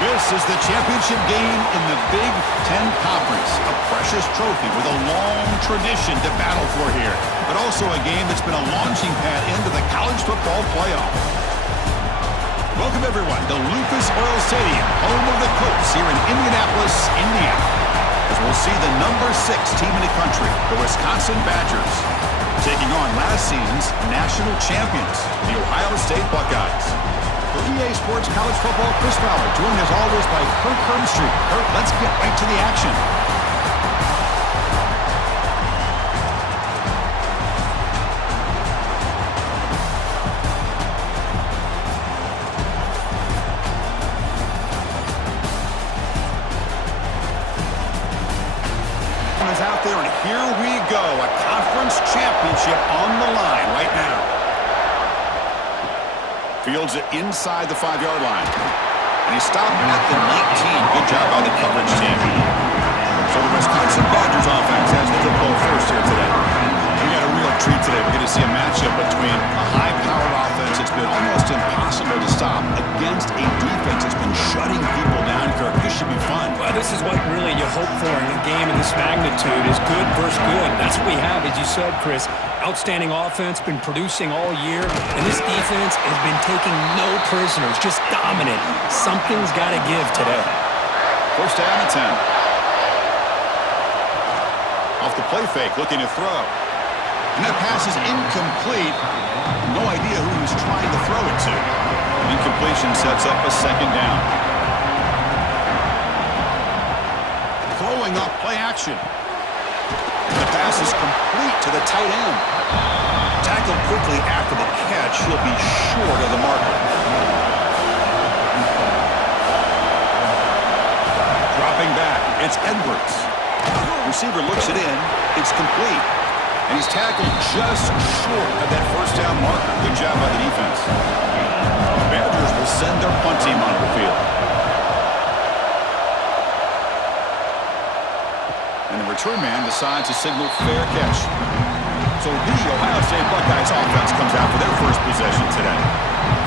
This is the championship game in the Big Ten Conference. A precious trophy with a long tradition to battle for here. But also a game that's been a launching pad into the college football playoff. Welcome, everyone, to Lucas Oil Stadium, home of the Colts here in Indianapolis, Indiana. As we'll see the number 6 team in the country, the Wisconsin Badgers, taking on last season's national champions, the Ohio State Buckeyes. For EA Sports College Football, Chris Fowler, joined as always by Kirk Hermstreet. Kirk, let's get right to the action. Is out there, and here we go. A conference championship on the line right now. Fields it inside the 5-yard line. And he stopped at the 19. Good job by the coverage team. So the Wisconsin Badgers offense has the football first here today. We got a real treat today. We're going to see a matchup between a high-powered offense that's been almost impossible to stop against a defense that's been shutting people down, Kirk. This should be fun. Well, this is what really you hope for in a game of this magnitude is good versus good. That's what we have, as you said, Chris. Outstanding offense, been producing all year, and this defense has been taking no prisoners, just dominant. Something's got to give today. First down and 10. Off the play fake, looking to throw. And that pass is incomplete. No idea who he was trying to throw it to. Incompletion sets up a second down. Throwing up, play action. The pass is complete to the tight end. Tackled quickly after the catch. He'll be short of the marker. Dropping back, it's Edwards. Receiver looks it in. It's complete. And he's tackled just short of that first down marker. Good job by the defense. The Badgers will send their punt team onto the field. And the return man decides to signal fair catch. So the Ohio State Buckeyes offense comes out for their first possession today.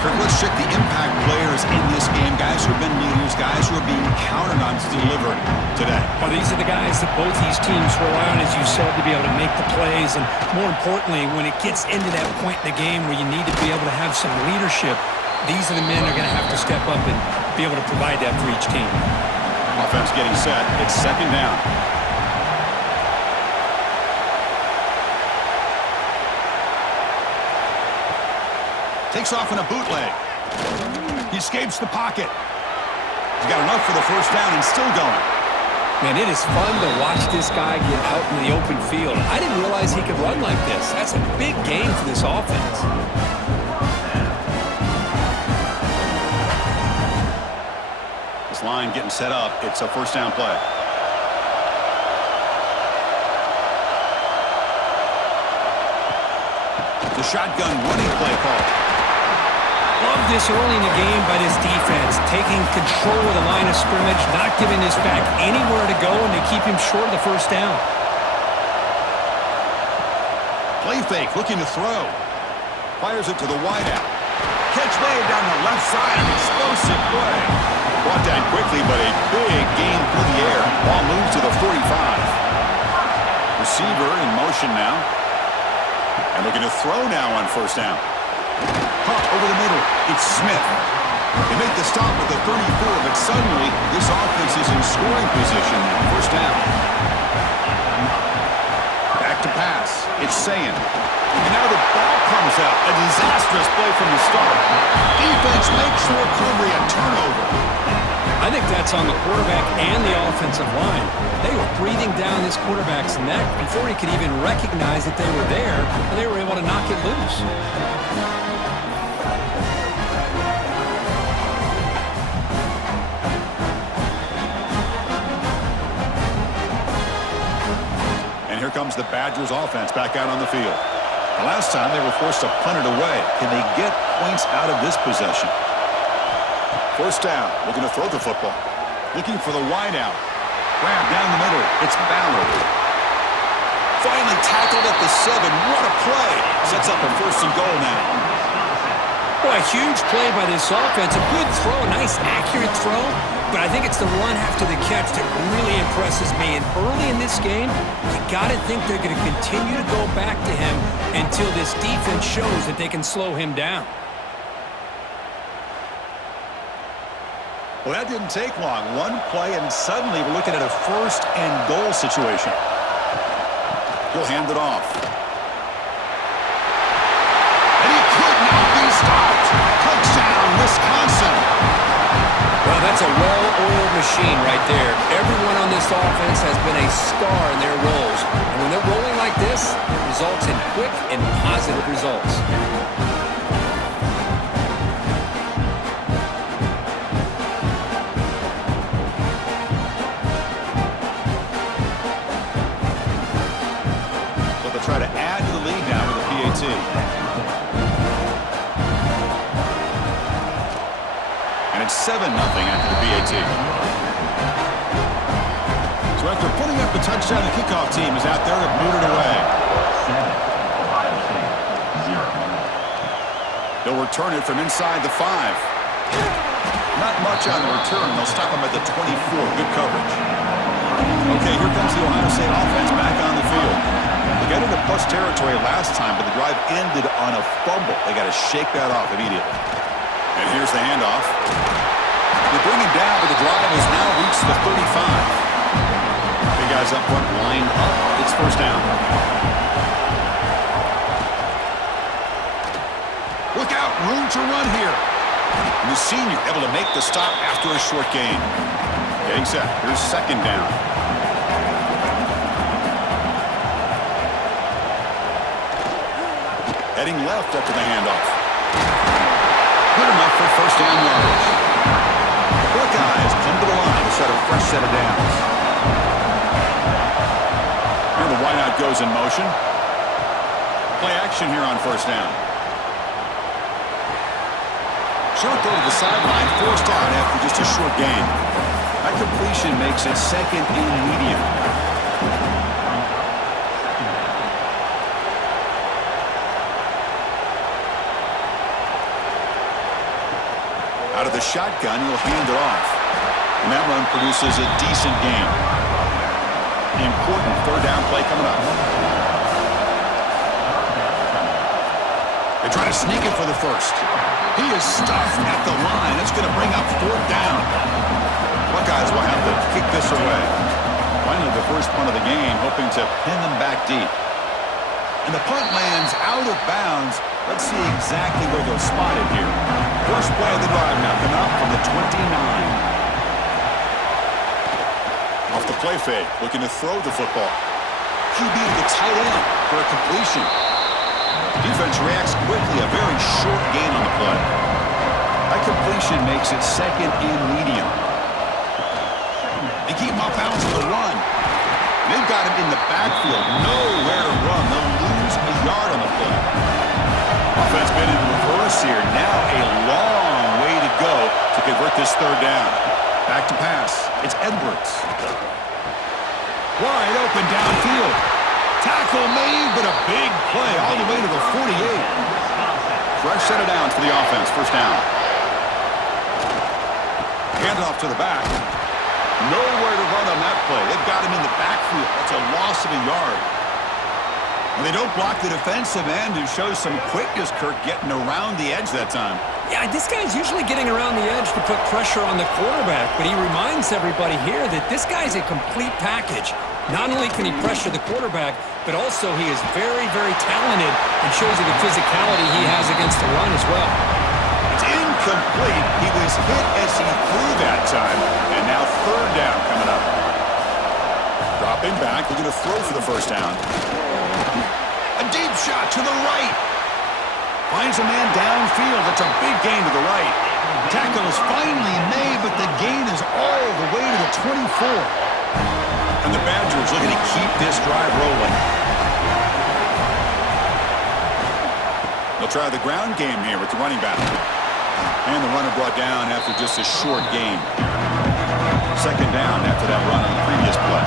Kirk, let's check the impact players in this game. Guys who have been leaders, guys who are being counted on to deliver today. Well, these are the guys that both these teams rely on, as you said, to be able to make the plays. And more importantly, when it gets into that point in the game where you need to be able to have some leadership, these are the men that are going to have to step up and be able to provide that for each team. Offense getting set. It's second down. Takes off in a bootleg. He escapes the pocket. He's got enough for the first down and still going. Man, it is fun to watch this guy get out in the open field. I didn't realize he could run like this. That's a big game for this offense. This line getting set up. It's a first down play. The shotgun running play call. Love this early in the game by this defense, taking control of the line of scrimmage, not giving this back anywhere to go, and they keep him short of the first down. Play fake, looking to throw. Fires it to the wideout. Catch made down the left side, an explosive play. Brought down quickly, but a big gain through the air. Ball moves to the 45. Receiver in motion now. And looking to throw now on first down. Pump over the middle. It's Smith. They make the stop at the 34, but suddenly this offense is in scoring position now. First down. Back to pass. It's Sayin. And now the ball comes out. A disastrous play from the start. Defense makes the recovery a turnover. I think that's on the quarterback and the offensive line. They were breathing down this quarterback's neck before he could even recognize that they were there, and they were able to knock it loose. And here comes the Badgers offense back out on the field. The last time they were forced to punt it away. Can they get points out of this possession? First down, looking to throw the football. Looking for the wideout. Grab down the middle. It's Ballard. Finally tackled at the 7. What a play. Sets up a first and goal now. Boy, a huge play by this offense. A good throw, a nice accurate throw. but I think it's the run after the catch that really impresses me. And early in this game, you got to think they're going to continue to go back to him until this defense shows that they can slow him down. Well, that didn't take long. One play, and suddenly we're looking at a first-and-goal situation. He'll hand it off. And he could not be stopped. Touchdown, Wisconsin. Well, that's a well-oiled machine right there. Everyone on this offense has been a star in their roles. And when they're rolling like this, it results in quick and positive results. Try to add to the lead now with the PAT. And it's 7-0 after the PAT. So after putting up the touchdown, the kickoff team is out there to boot it away. 7, they'll return it from inside the 5. Not much on the return. They'll stop them at the 24. Good coverage. Okay, here comes the Ohio State offense back on the field. They got into plus territory last time, but the drive ended on a fumble. They got to shake that off immediately. And here's the handoff. They bring him down, but the drive has now reached the 35. Big guys up front, lined up. It's first down. Look out, room to run here. And the senior able to make the stop after a short gain. Getting set. Here's second down. Heading left after the handoff. Good enough for first down yardage. Buckeyes come to the line to set a fresh set of downs. And the wideout goes in motion. Play action here on first down. Short throw to the sideline, forced out after just a short gain. That completion makes it second and medium. Out of the shotgun, he'll hand it off. And that run produces a decent gain. Important third down play coming up. They try to sneak it for the first. He is stuffed at the line. It's going to bring up fourth down. Buckeyes will have to kick this away. Finally, the first punt of the game, hoping to pin them back deep. And the punt lands out of bounds. Let's see exactly where they'll spot it here. First play of the drive now coming up from the 29. Off the play fake, looking to throw the football. QB to the tight end for a completion. Defense reacts quickly, a very short gain on the play. That completion makes it second and medium. They keep him off bounds for the run. They've got him in the backfield, nowhere to run. They'll lose a yard on the play. Offense been in reverse here. Now a long way to go to convert this third down. Back to pass. It's Edwards. Wide open downfield. Tackle made, but a big play all the way to the 48. Fresh set of downs for the offense. First down. Handoff to the back. Nowhere to run on that play. They've got him in the backfield. That's a loss of a yard. And they don't block the defensive end, who shows some quickness, Kirk, getting around the edge that time. Yeah, this guy's usually getting around the edge to put pressure on the quarterback, but he reminds everybody here that this guy's a complete package. Not only can he pressure the quarterback, but also he is very, very talented and shows you the physicality he has against the run as well. It's incomplete. He was hit as he threw that time, and now third down coming up. Dropping back, looking to throw for the first down. A deep shot to the right. Finds a man downfield. That's a big gain to the right. Tackle is finally made, but the gain is all the way to the 24. And the Badgers looking to keep this drive rolling. They'll try the ground game here with the running back. And the runner brought down after just a short gain. Second down after that run on the previous play.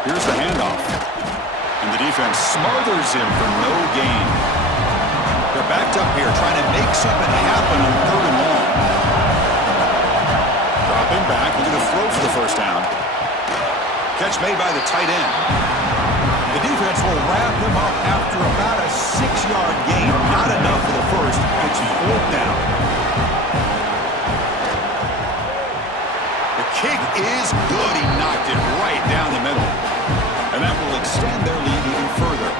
Here's the handoff. And the defense smothers him for no gain. They're backed up here trying to make something happen on 3rd and long. Dropping back, looking to throw for the first down. Catch made by the tight end. The defense will wrap him up after about a 6-yard gain. Not enough for the first. It's 4th down. The kick is good. He knocked it right down the middle. And that will extend their lead even further.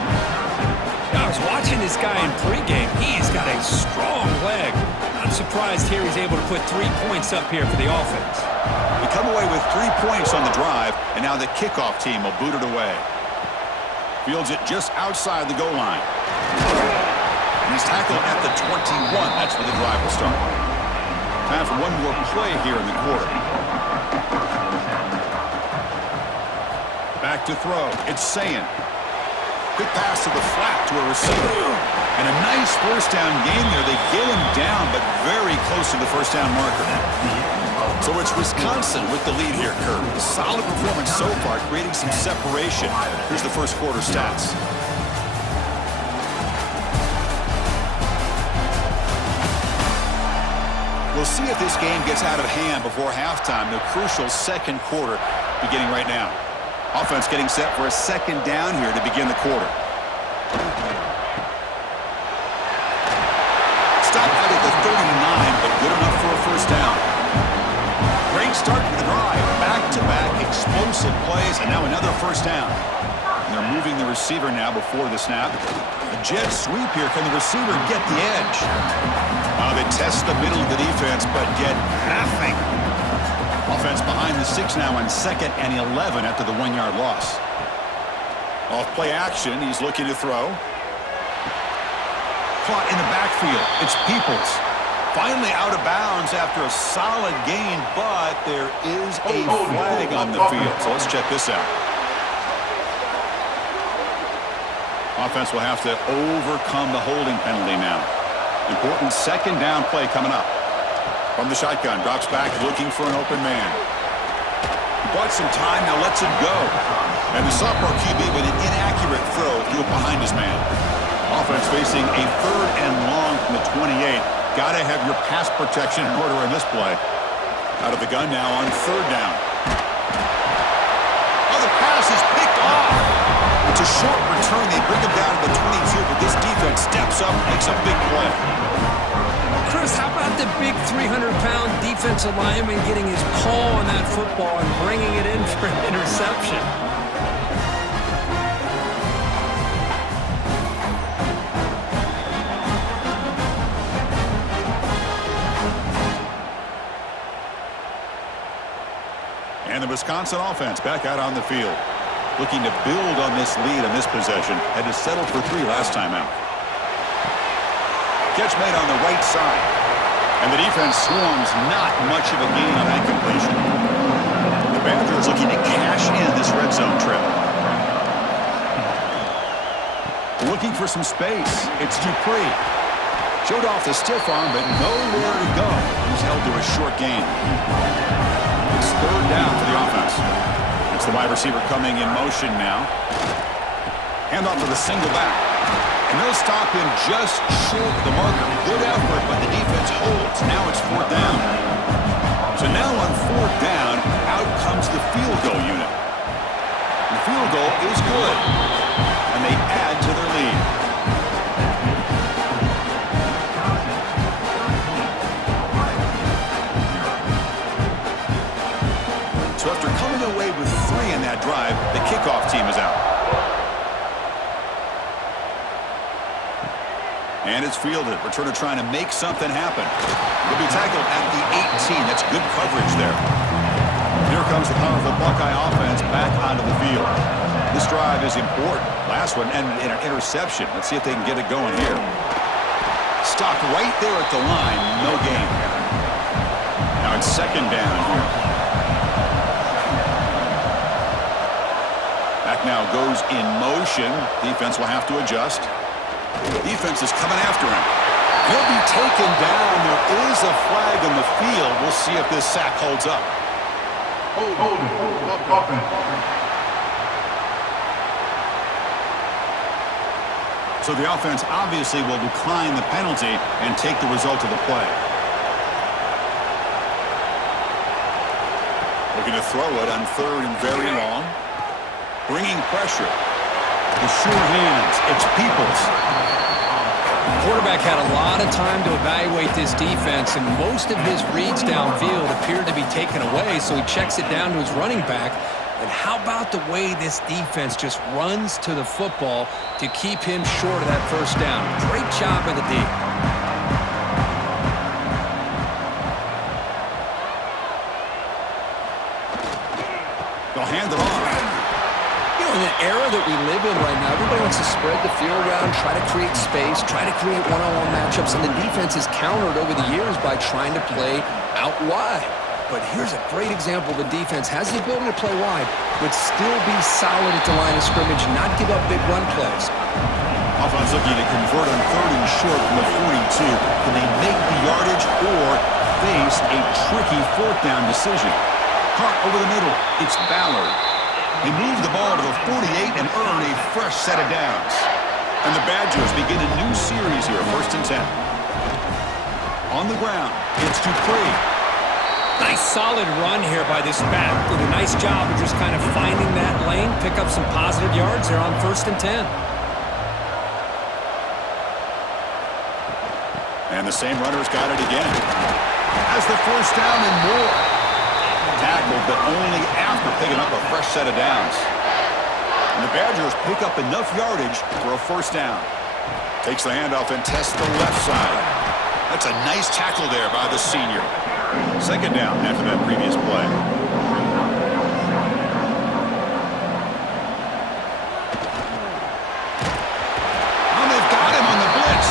I was watching this guy in pregame. He's got a strong leg. Not surprised here he's able to put 3 points up here for the offense. We come away with 3 points on the drive, and now the kickoff team will boot it away. Fields it just outside the goal line. And he's tackled at the 21. That's where the drive will start. Time for one more play here in the quarter. Back to throw. It's Sayin. Quick pass to the flat to a receiver. And a nice first down game there. They get him down, but very close to the first down marker. So it's Wisconsin with the lead here, Kurt. Solid performance so far, creating some separation. Here's the first quarter stats. We'll see if this game gets out of hand before halftime. The crucial second quarter beginning right now. Offense getting set for a second down here to begin the quarter. Stop out at the 39, but good enough for a first down. Great start to the drive. Back-to-back explosive plays, and now another first down. And they're moving the receiver now before the snap. A jet sweep here. Can the receiver get the edge? They test the middle of the defense, but get nothing. Offense behind the 6 now on 2nd and 11 after the 1-yard loss. Off play action, he's looking to throw. Caught in the backfield. It's Peoples. Finally out of bounds after a solid gain, but there is a flag on the field. So let's check this out. Offense will have to overcome the holding penalty now. Important second down play coming up. From the shotgun, drops back looking for an open man. He bought some time, now lets it go. And the sophomore QB with an inaccurate throw threw it behind his man. Offense facing a 3rd and long from the 28. Got to have your pass protection in order in this play. Out of the gun now on 3rd down. Oh, the pass is picked off. It's a short return. They bring him down to the 22, but this defense steps up, makes a big play. Chris, how about the big 300-pound defensive lineman getting his paw on that football and bringing it in for an interception? And the Wisconsin offense back out on the field. Looking to build on this lead on this possession. Had to settle for 3 last time out. Catch made on the right side. And the defense swarms, not much of a gain on that completion. The Badgers looking to cash in this red zone trip. Looking for some space. It's Dupree. Showed off the stiff arm, but nowhere to go. He's held to a short gain. It's 3rd down for the offense. It's the wide receiver coming in motion now. Handoff to the single back. And they'll stop him just short of the marker. Good effort, but the defense holds. Now it's 4th down. So now on 4th down, out comes the field goal unit. The field goal is good. And they add to their lead. So after coming away with 3 in that drive, the kickoff team is out. And it's fielded. Returner trying to make something happen. He'll be tackled at the 18. That's good coverage there. Here comes the powerful Buckeye offense back onto the field. This drive is important. Last one ended in an interception. Let's see if they can get it going here. Stopped right there at the line. No gain. Now it's 2nd down here. Back now goes in motion. Defense will have to adjust. Defense is coming after him. He'll be taken down. There is a flag on the field. We'll see if this sack holds up. So the offense obviously will decline the penalty and take the result of the play. Looking to throw it on 3rd and very long. Bringing pressure. The sure hands. It's Peoples. Quarterback had a lot of time to evaluate this defense, and most of his reads downfield appeared to be taken away, so he checks it down to his running back. But how about the way this defense just runs to the football to keep him short of that first down? Great job by the D. They'll hand it off. You know, in the era that we live in right now, everybody wants to spread the field around, try to create space, try to create one-on-one matchups, and the defense is countered over the years by trying to play out wide. But here's a great example. The defense has the ability to play wide, but still be solid at the line of scrimmage, not give up big run plays. Offense looking to convert on 3rd and short from the 42. Can they make the yardage or face a tricky 4th down decision? Hart over the middle. It's Ballard. They move the ball to the 48 and earn a fresh set of downs. And the Badgers begin a new series here, 1st and 10. On the ground, it's Dupree. Nice solid run here by this back. Did a nice job of just kind of finding that lane, pick up some positive yards there on 1st and 10. And the same runner's got it again. Has the 1st down and more. Tackled, but only after picking up a fresh set of downs. And the Badgers pick up enough yardage for a 1st down. Takes the handoff and tests the left side. That's a nice tackle there by the senior. 2nd down after that previous play. Oh, they've got him on the blitz.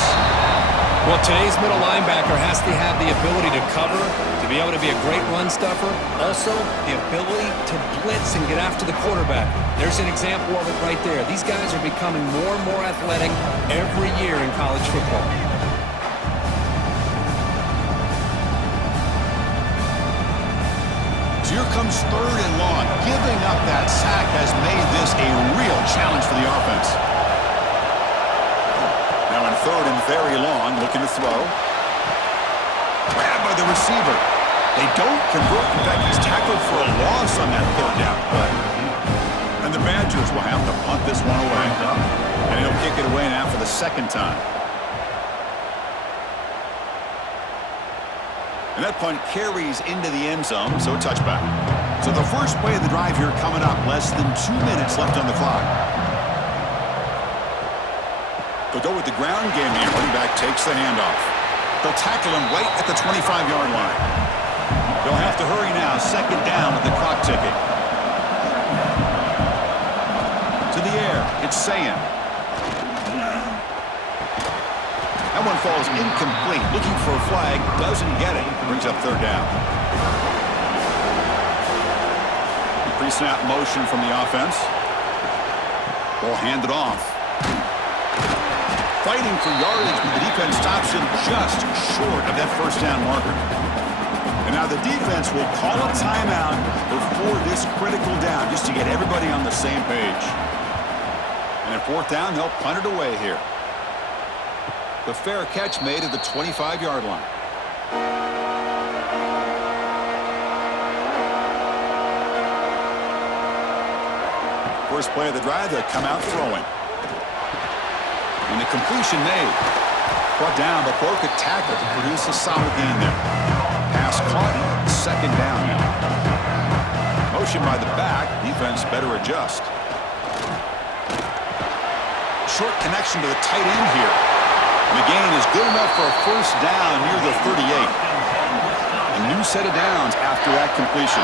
Well, today's middle linebacker has to have the ability to cover, to be able to be a great run stuffer. Also, the ability to blitz and get after the quarterback. There's an example of it right there. These guys are becoming more and more athletic every year in college football. Here comes 3rd and long. Giving up that sack has made this a real challenge for the offense. Now in 3rd and very long, looking to throw. Grabbed by the receiver. They don't convert. In fact, he's tackled for a loss on that 3rd down play. And the Badgers will have to punt this one away. And he'll kick it away now for the 2nd time. And that punt carries into the end zone, so a touchback. So the first play of the drive here coming up, less than 2 minutes left on the clock. They'll go with the ground game here. Running back takes the handoff. They'll tackle him right at the 25-yard line. They'll have to hurry now, 2nd down with the clock ticking. To the air, it's Sayan. That one falls incomplete. Looking for a flag, doesn't get it. Brings up 3rd down. Pre-snap motion from the offense. Ball handed off. Fighting for yardage, but the defense stops him just short of that 1st down marker. And now the defense will call a timeout before this critical down, just to get everybody on the same page. And at 4th down, they'll punt it away here. The fair catch made at the 25-yard line. First play of the drive, they come out throwing. And the completion made. Brought down, but broke a tackle to produce a solid gain there. Pass caught, 2nd down now. Motion by the back, defense better adjust. Short connection to the tight end here. And the gain is good enough for a 1st down near the 38. A new set of downs after that completion.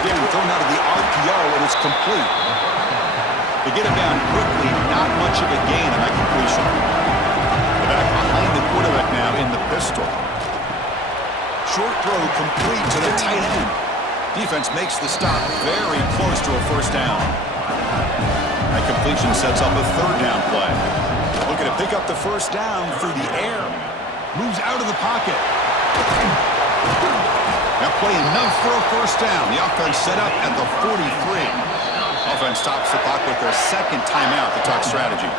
Again, thrown out of the RPO, and it's complete. They get it down quickly, not much of a gain on that completion. They're back behind the quarterback now in the pistol. Short throw complete to the tight end. Defense makes the stop very close to a 1st down. That completion sets up a 3rd down play. Looking to pick up the 1st down through the air. Moves out of the pocket. That play enough for a 1st down. The offense set up at the 43. Offense stops the clock with their second timeout to talk strategy.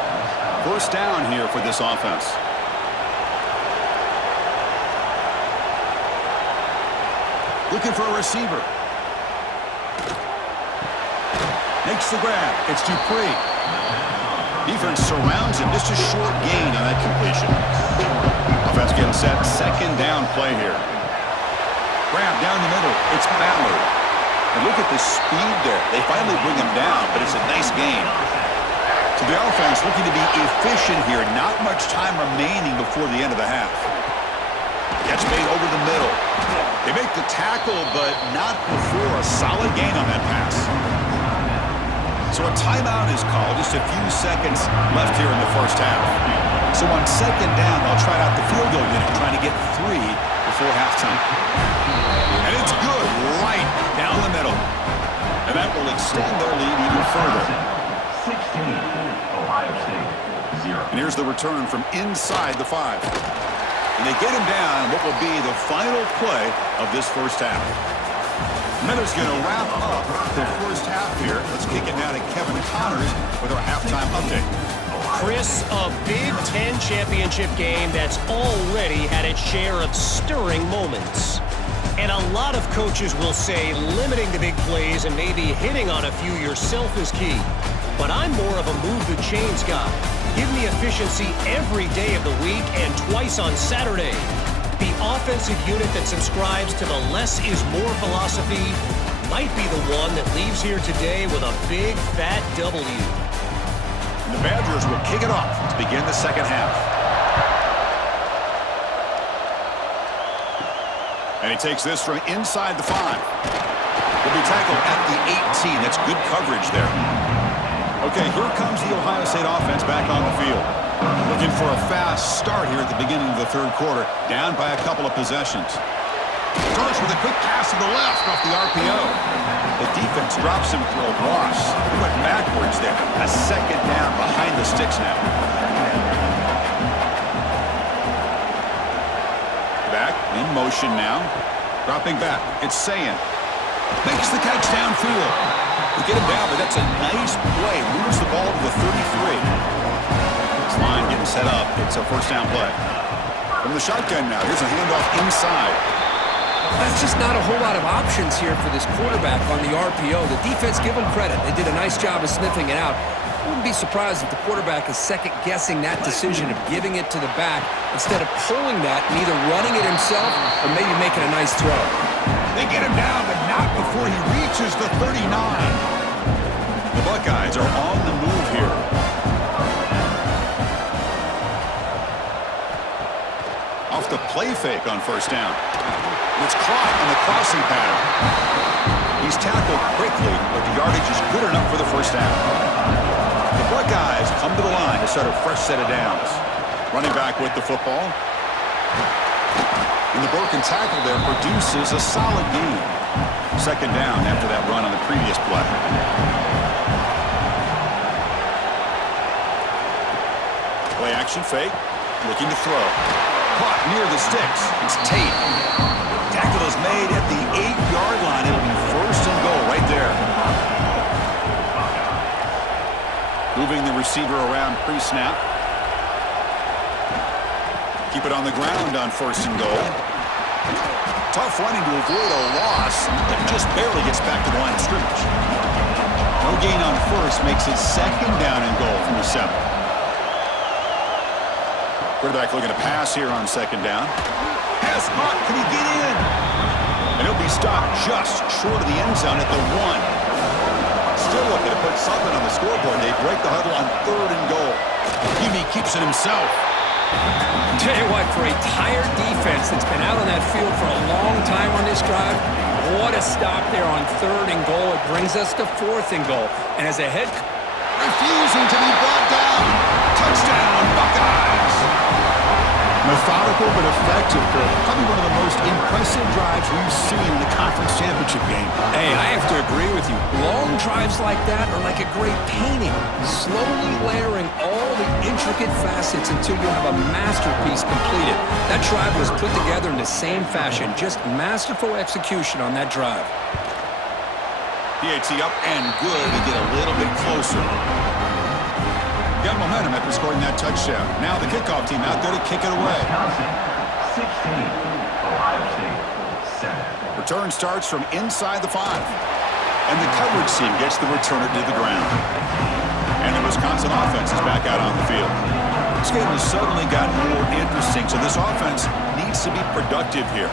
First down here for this offense. Looking for a receiver. Makes the grab. It's Dupree. Defense surrounds him. Just a short gain on that completion. Offense getting set. Second down play here. Grab down the middle. It's Ballard. And look at the speed there. They finally bring him down, but it's a nice gain. So the offense looking to be efficient here. Not much time remaining before the end of the half. Catch made over the middle. They make the tackle, but not before a solid gain on that pass. So a timeout is called. Just a few seconds left here in the first half. So on second down, they'll try out the field goal unit, trying to get 3 before halftime. And it's good right down the middle. And that will extend their lead even further. 16, Ohio State, 0. And here's the return from inside the 5. And they get him down what will be the final play of this first half. Miller's going to wrap up the first half here. Let's kick it now to Kevin Connors with our halftime update. Chris, a Big Ten championship game that's already had its share of stirring moments. And a lot of coaches will say limiting the big plays and maybe hitting on a few yourself is key. But I'm more of a move the chains guy. Give me efficiency every day of the week and twice on Saturday. The offensive unit that subscribes to the less is more philosophy might be the one that leaves here today with a big, fat W. And the Badgers will kick it off to begin the second half. And he takes this from inside the 5. Will be tackled at the 18. That's good coverage there. Okay, here comes the Ohio State offense back on the field. Looking for a fast start here at the beginning of the third quarter. Down by a couple of possessions. Starts with a quick pass to the left off the RPO. The defense drops him for a loss. He went backwards there. A second down behind the sticks now. Back in motion now. Dropping back. It's Sayin. Makes the catch downfield. We get him down, but that's a nice play. Moves the ball to the 33. This line getting set up. It's a first down play. From the shotgun now. Here's a handoff inside. That's just not a whole lot of options here for this quarterback on the RPO. The defense, give them credit. They did a nice job of sniffing it out. I wouldn't be surprised if the quarterback is second-guessing that decision of giving it to the back instead of pulling that and either running it himself or maybe making a nice throw. They get him down, but not before he reaches the 39. The Buckeyes are on the move here. Off the play fake on first down. It's caught on the crossing pattern. He's tackled quickly, but the yardage is good enough for the first down. The Buckeyes come to the line to start a fresh set of downs. Running back with the football. And the broken tackle there produces a solid gain. Second down after that run on the previous play. Play action fake. Looking to throw. Caught near the sticks. It's Tate. Tackle is made at the 8-yard line. It'll be first and goal right there. Moving the receiver around pre-snap. Keep it on the ground on first and goal. Tough running to avoid a loss, but just barely gets back to the line of scrimmage. No gain on first makes it second down and goal from the 7. Quarterback looking to pass here on second down. Pass caught. Can he get in? And he'll be stopped just short of the end zone at the 1. Still looking to put something on the scoreboard. They break the huddle on third and goal. Jimmy keeps it himself. Tell you what, for a tired defense that's been out on that field for a long time on this drive, what a stop there on third and goal. It brings us to fourth and goal. And as a head... Refusing to be brought down. Touchdown, Buckeyes. Methodical but effective, Kirk. Probably one of the most impressive drives we've seen in the conference championship game. Hey, I have to agree with you. Long drives like that are like a great painting, slowly layering all the intricate facets until you have a masterpiece completed. That drive was put together in the same fashion, just masterful execution on that drive. PAT up and good to get a little bit closer. Got momentum after scoring that touchdown. Now the kickoff team out there to kick it away. Wisconsin, 16. Ohio State, 7. Return starts from inside the 5. And the coverage team gets the returner to the ground. And the Wisconsin offense is back out on the field. This game has suddenly gotten more interesting, so this offense needs to be productive here.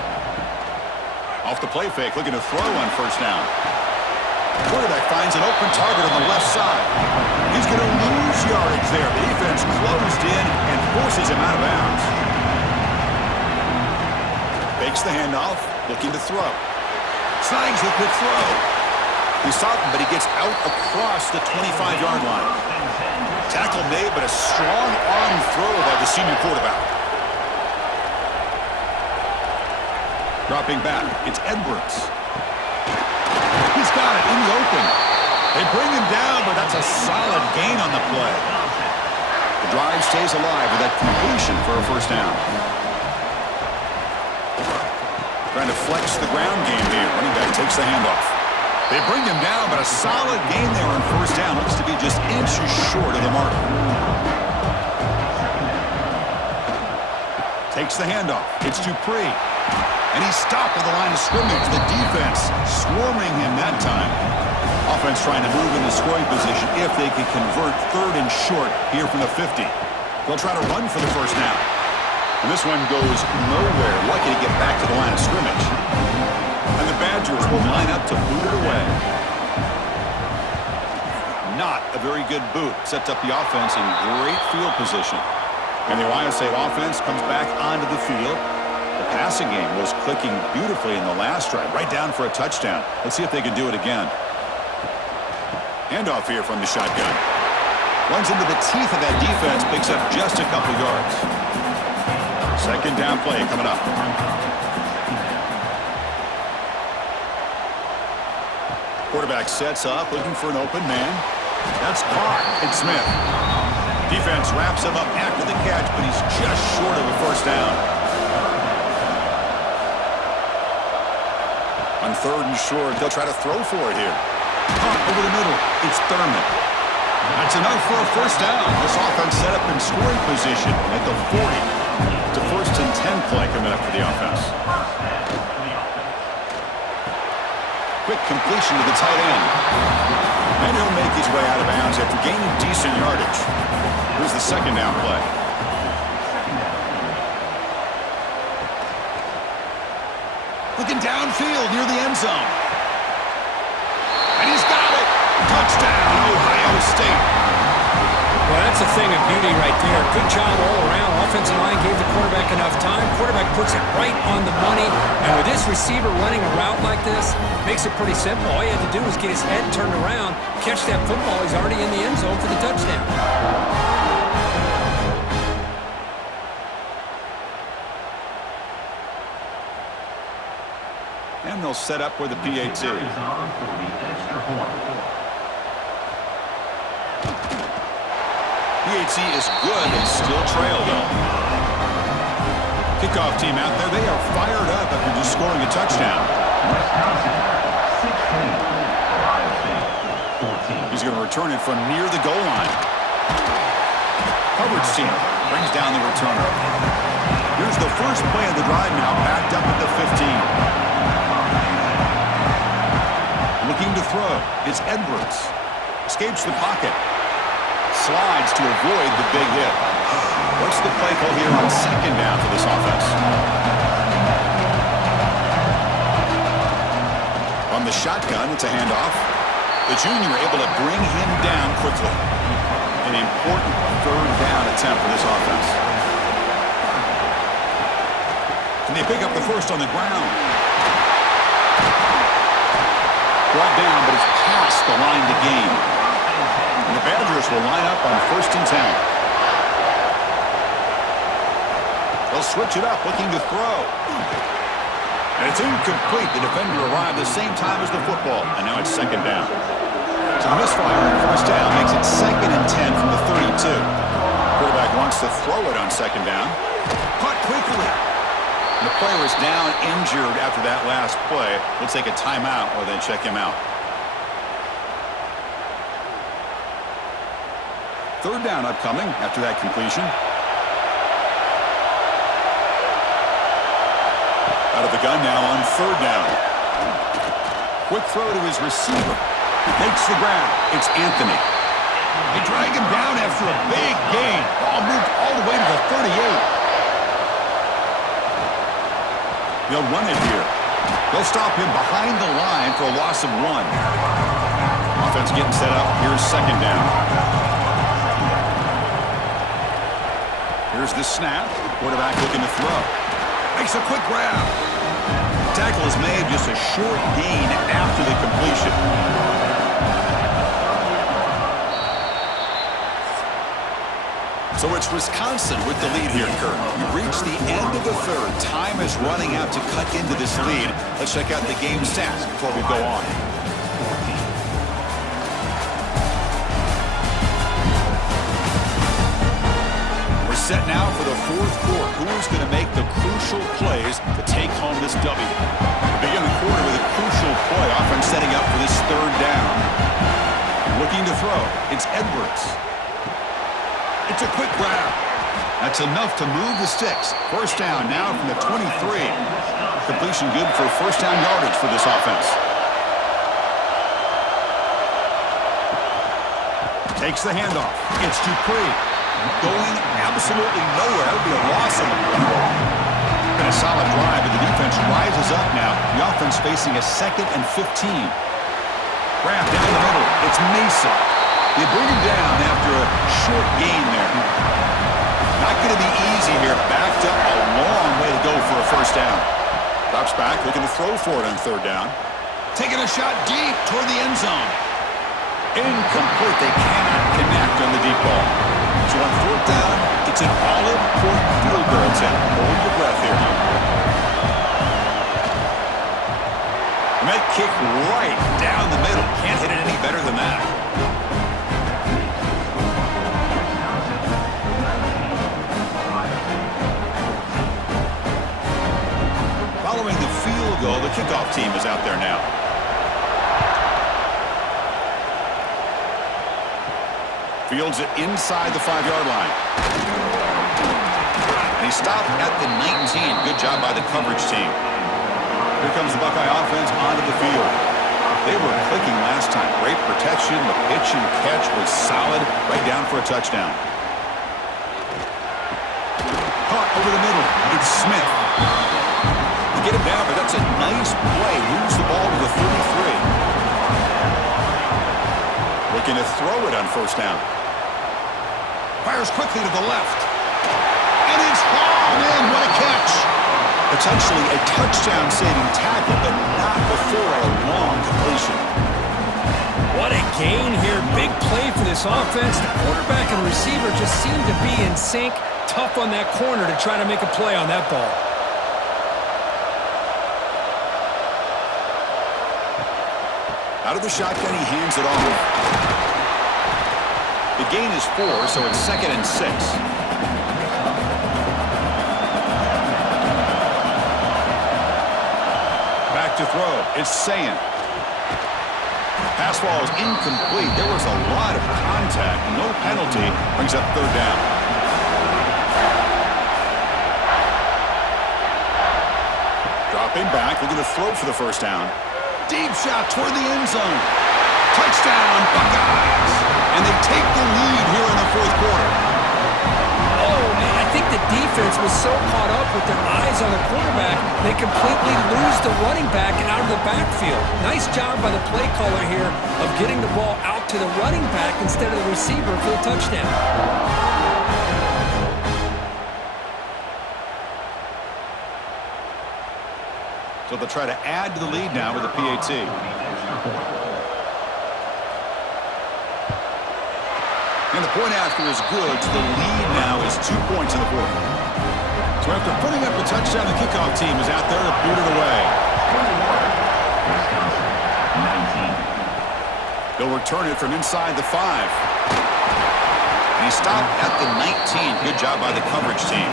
Off the play fake, looking to throw on first down. Quarterback finds an open target on the left side. He's going to lose yardage there. The defense closed in and forces him out of bounds. Fakes the handoff, looking to throw. Snags the quick throw. He stopped him, but he gets out across the 25-yard line. Tackle made, but a strong arm throw by the senior quarterback. Dropping back, it's Edwards. He's got it in the open. They bring him down, but that's a solid gain on the play. The drive stays alive with that completion for a first down. Trying to flex the ground game here. Running back takes the handoff. They bring him down, but a solid gain there on first down. Looks to be just inches short of the mark. Takes the handoff. It's Dupree. And he's stopped at the line of scrimmage. The defense swarming him that time. Offense trying to move into scoring position if they can convert third and short here from the 50. They'll try to run for the first down. And this one goes nowhere. Lucky to get back to the line of scrimmage. And the Badgers will line up to boot it away. Not a very good boot. Sets up the offense in great field position. And the Ohio State offense comes back onto the field. The passing game was clicking beautifully in the last drive, right down for a touchdown. Let's see if they can do it again. Handoff here from the shotgun. Runs into the teeth of that defense, picks up just a couple yards. Second down play coming up. Quarterback sets up, looking for an open man. That's caught. It's Smith. Defense wraps him up after the catch, but he's just short of a first down. On third and short, they'll try to throw for it here. Caught over the middle. It's Thurman. That's enough for a first down. This offense set up in scoring position at the 40. It's a first and 10 play coming up for the offense. Quick completion to the tight end. And he'll make his way out of bounds after gaining decent yardage. Here's the second down play. Looking downfield near the end zone. And he's got it. Touchdown, Ohio State. Well, that's a thing of beauty right there. Good job all around. Offensive line gave the quarterback enough time. Quarterback puts it right on the money. And with this receiver running a route like this, makes it pretty simple. All he had to do was get his head turned around, catch that football. He's already in the end zone for the touchdown. And they'll set up with the PAT. PAT is good. They still trail, though. Kickoff team out there. They are fired up after just scoring a touchdown. He's going to return it from near the goal line. Coverage team brings down the returner. Here's the first play of the drive now, backed up at the 15. Looking to throw. It's Edwards. Escapes the pocket. Slides to avoid the big hit. What's the play call here on second down for this offense? On the shotgun, it's a handoff. The junior able to bring him down quickly. An important third down attempt for this offense. Can they pick up the first on the ground? Brought down, but it's past the line to gain. And the Badgers will line up on first and 10. They'll switch it up, looking to throw. And it's incomplete. The defender arrived the same time as the football, and now it's second down. So the misfire on first down makes it second and 10 from the 32. Quarterback wants to throw it on second down. Caught quickly. The player is down injured after that last play. We'll take a timeout or then check him out. third down upcoming after that completion. Out of the gun now on third down. Quick throw to his receiver. Makes the grab. It's Anthony. They drag him down after a big gain. Ball moved all the way to the 38. They'll run it here. They'll stop him behind the line for a loss of 1. Offense getting set up. Here's second down. Here's the snap. Quarterback looking to throw. Makes a quick grab. Tackle is made, just a short gain after the completion. So it's Wisconsin with the lead here, Kurt. We've reached the end of the third. Time is running out to cut into this lead. Let's check out the game stats before we go on. We're set now for the fourth quarter. Who's going to make the crucial plays to take home this W? We begin the quarter with a crucial play. Offense setting up for this third down. Looking to throw. It's Edwards. It's a quick grab. That's enough to move the sticks. First down now from the 23. Completion good for first down yardage for this offense. Takes the handoff. It's Dupree. Going absolutely nowhere. That would be a loss of the ball. Been a solid drive, but the defense rises up now. The offense facing a 2nd and 15. Grab down the middle. It's Mason. They bring him down after a short gain there. Not going to be easy here. Backed up a long way to go for a first down. Drops back, looking to throw for it on third down. Taking a shot deep toward the end zone. Incomplete. They cannot connect on the deep ball. So on fourth down, it's an all-important field goal attempt. Hold your breath here. And that kick right down the middle. Can't hit it any better than that. Following the field goal, the kickoff team is out there now. Fields it inside the 5-yard line. And he stopped at the 19. Good job by the coverage team. Here comes the Buckeye offense onto the field. They were clicking last time. Great protection. The pitch and catch was solid. Right down for a touchdown. Caught over the middle. It's Smith. Get him down, but that's a nice play. Moves the ball to the 33. Looking to throw it on first down. Fires quickly to the left. And it's hauled in. What a catch. Potentially a touchdown-saving tackle, but not before a long completion. What a gain here. Big play for this offense. The quarterback and receiver just seem to be in sync. Tough on that corner to try to make a play on that ball. Out of the shotgun, he hands it off. The gain is 4, so it's 2nd and 6. Back to throw. It's Sayan. Pass ball is incomplete. There was a lot of contact. No penalty. Brings up third down. Dropping back. Looking to throw for the first down. Deep shot toward the end zone. Touchdown, Buckeyes. And they take the lead here in the fourth quarter. Oh, man, I think the defense was so caught up with their eyes on the quarterback, they completely lose the running back out of the backfield. Nice job by the play caller here of getting the ball out to the running back instead of the receiver for the touchdown. So they'll try to add to the lead now with a PAT. And the point after is good, so the lead now is 2 points in the fourth. So after putting up a touchdown, the kickoff team is out there to boot it away. They'll return it from inside the 5. And he stopped at the 19. Good job by the coverage team.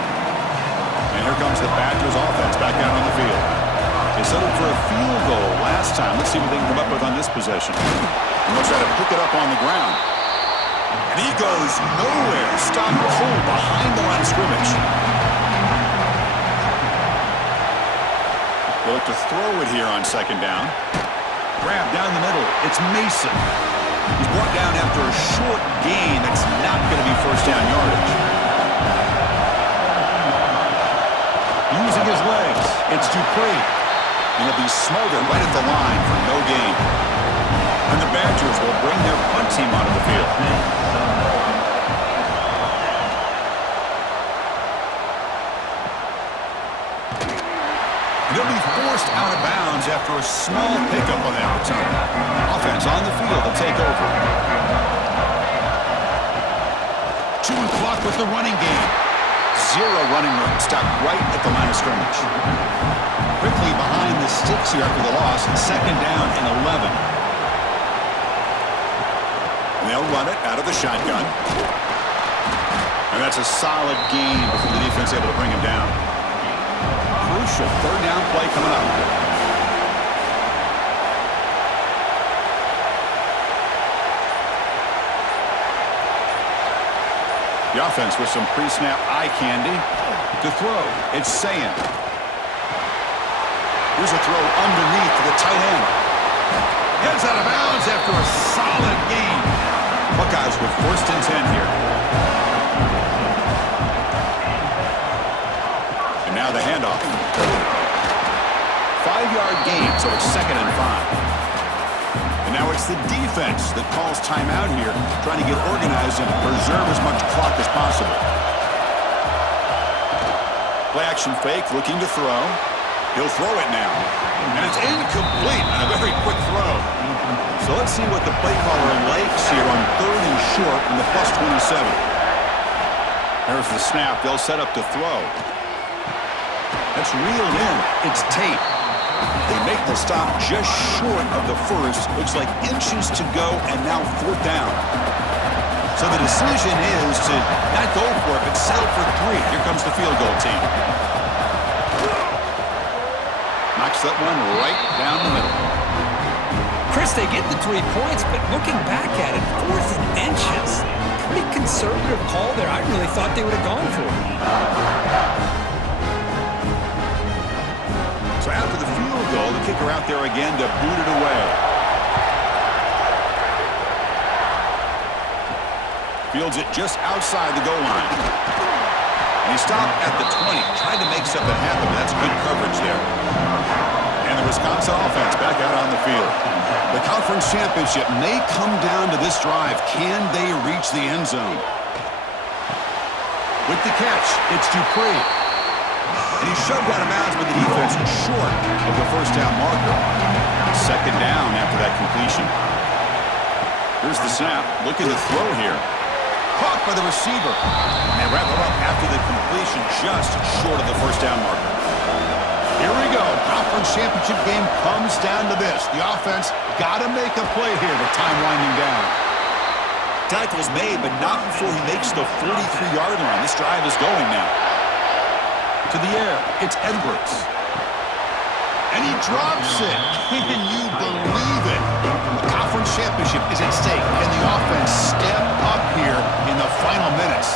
And here comes the Badgers offense back out on the field. They settled for a field goal last time. Let's see what they can come up with on this possession. And they'll try to pick it up on the ground. And he goes nowhere. Stopped cold behind the line of scrimmage. They'll look to throw it here on second down. Grab down the middle. It's Mason. He's brought down after a short gain that's not going to be first down yardage. Using his legs, it's Dupree. And he'll be smothered right at the line for no gain. And the Badgers will bring their punt team onto the field. They'll be forced out of bounds after a small pickup on the outside. Offense on the field to take over. Chewing clock with the running game. Zero running room. Stopped right at the line of scrimmage. Quickly behind the sticks here after the loss. Second down and 11. And they'll run it out of the shotgun. And that's a solid gain before the defense able to bring him down. Crucial third down play coming up. The offense with some pre-snap eye candy. To throw, it's Sayin. Here's a throw underneath to the tight end. Gets out of bounds after a solid gain. Buckeyes with first and 10 here. And now the handoff. 5-yard gain, so it's second and 5. And now it's the defense that calls timeout here, trying to get organized and preserve as much clock as possible. Play action fake, looking to throw. He'll throw it now. And it's incomplete on a very quick throw. So let's see what the play caller likes here on third and short from the plus 27. There's the snap. They'll set up to throw. That's reeled in. It's Tate. They make the stop just short of the first. Looks like inches to go, and now fourth down. So the decision is to not go for it, but settle for 3. Here comes the field goal team. Knocks that one right down the middle. Chris, they get the 3 points, but looking back at it, 4th and inches. Pretty conservative call there. I really thought they would have gone for it. So after the field goal, the kicker out there again to boot it away. Fields it just outside the goal line. And he stopped at the 20, trying to make something happen, but that's good coverage there. And the Wisconsin offense back out on the field. The conference championship may come down to this drive. Can they reach the end zone? With the catch, it's Dupree. And he's shoved out of bounds with the defense short of the first down marker. Second down after that completion. Here's the snap. Looking to throw here. Caught by the receiver. And wrap him up after the completion just short of the first down marker. Here we go. Conference championship game comes down to this. The offense got to make a play here with time winding down. Tackle's made, but not before he makes the 43-yard line. This drive is going now. To the air, it's Edwards. And he drops it. Can you believe it? The conference championship is at stake. Can the offense step up here in the final minutes?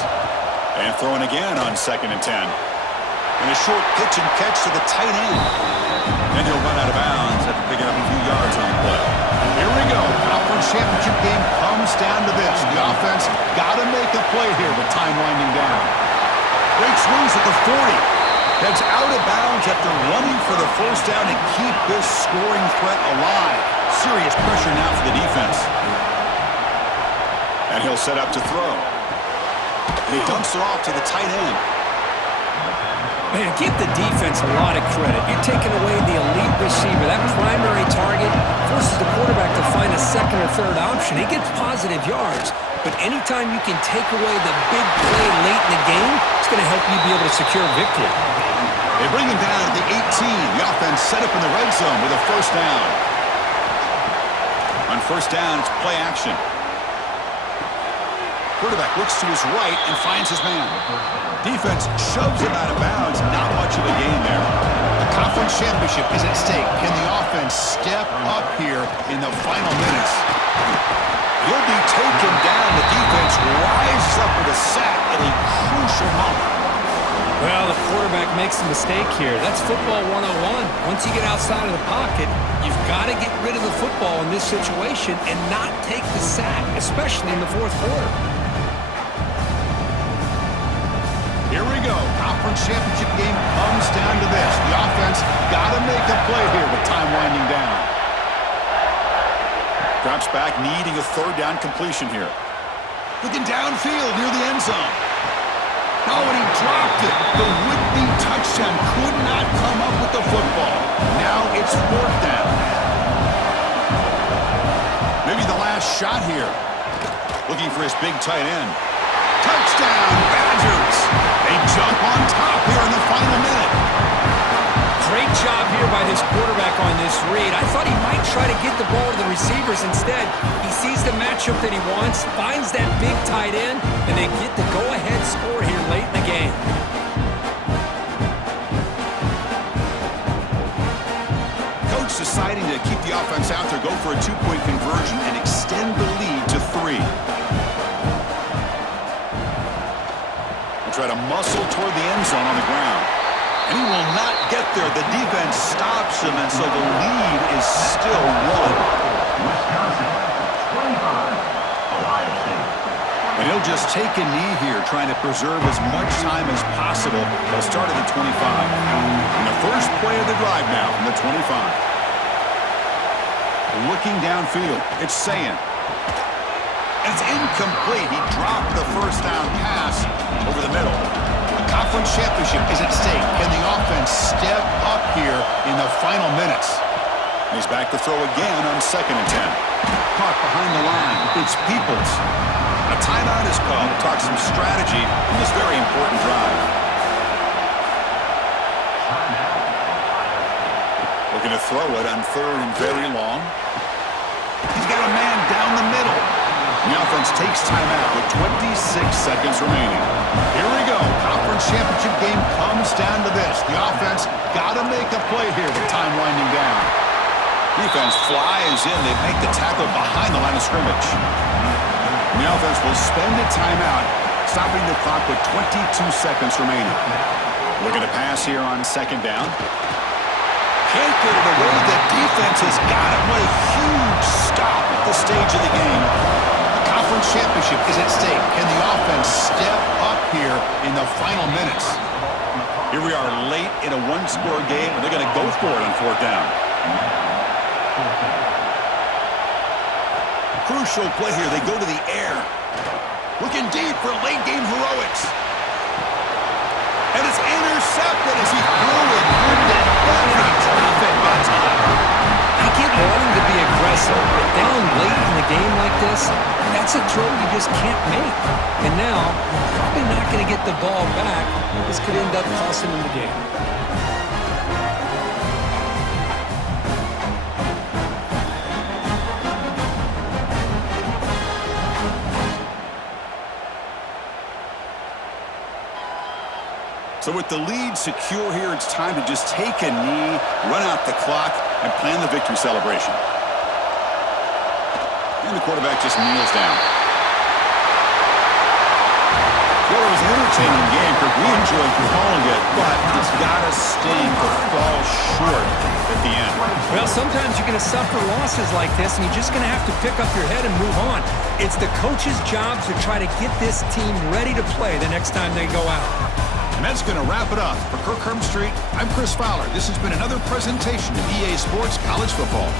And throwing again on second and 10. And a short pitch and catch to the tight end. And he'll run out of bounds after picking up a few yards on the play. Here we go. Conference championship game comes down to this. The offense got to make a play here with time winding down. Great swings at the 40. Heads out of bounds after running for the first down to keep this scoring threat alive. Serious pressure now for the defense. And he'll set up to throw. And he dumps it off to the tight end. Man, give the defense a lot of credit. You're taking away the elite receiver. That primary target forces the quarterback to find a second or third option. He gets positive yards, but anytime you can take away the big play late in the game, it's going to help you be able to secure victory. They bring him down at the 18. The offense set up in the red zone with a first down. On first down, it's play action. Quarterback looks to his right and finds his man. Defense shoves him out of bounds. Not much of a gain there. The conference championship is at stake. Can the offense step up here in the final minutes? He'll be taken down. The defense rises up with a sack at a crucial moment. Well, the quarterback makes a mistake here. That's football 101. Once you get outside of the pocket, you've got to get rid of the football in this situation and not take the sack, especially in the fourth quarter. Here we go. Conference championship game comes down to this. The offense got to make a play here with time winding down. Drops back, needing a third down completion here. Looking downfield near the end zone. Oh, and he dropped it. The would-be touchdown could not come up with the football. Now it's fourth down. Maybe the last shot here. Looking for his big tight end. Touchdown, Badgers. They jump on top here in the final minute. Great job here by this quarterback on this read. I thought he might try to get the ball to the receivers. Instead, he sees the matchup that he wants, finds that big tight end, and they get the go-ahead score here late in the game. Coach deciding to keep the offense out there, go for a two-point conversion, and extend the lead to 3. We'll try to muscle toward the end zone on the ground. And he will not get there. The defense stops him, and so the lead is still 1. Wisconsin, 25, Ohio State. And he'll just take a knee here, trying to preserve as much time as possible. They'll start at the 25. And the first play of the drive now from the 25. Looking downfield, it's Sayin. And it's incomplete. He dropped the first down pass over the middle. Conference championship is at stake. Can the offense step up here in the final minutes? He's back to throw again on 2nd and 10. Caught behind the line. It's Peoples. A timeout is called to talk some strategy in this very important drive. Looking to throw it on 3rd and very long. He's got a man down the middle. The offense takes timeout with 26 seconds remaining. Here we go. Conference championship game comes down to this. The offense got to make a play here with time winding down. Defense flies in. They make the tackle behind the line of scrimmage. And the offense will spend a timeout, stopping the clock with 22 seconds remaining. Looking to pass here on 2nd down. Can't get it away. The defense has got it. What a huge stop at this stage of the game. Conference championship is at stake. Can the offense step up here in the final minutes? Here we are late in a one-score game, and they're going to go for it on 4th down. Crucial play here. They go to the air. Looking deep for late-game heroics. And it's intercepted as he threw it. Every traffic on time. I get wanting to be aggressive, but down late in the game like this, that's a throw you just can't make. And now, you're probably not going to get the ball back. This could end up costing him the game. So with the lead secure here, it's time to just take a knee, run out the clock, and plan the victory celebration. And the quarterback just kneels down. Well, it was an entertaining game, Kirk. We enjoyed calling it, but it's got to sting to fall short at the end. Well, sometimes you're going to suffer losses like this, and you're just going to have to pick up your head and move on. It's the coach's job to try to get this team ready to play the next time they go out. And that's going to wrap it up. For Kirk Street, I'm Chris Fowler. This has been another presentation of EA Sports College Football.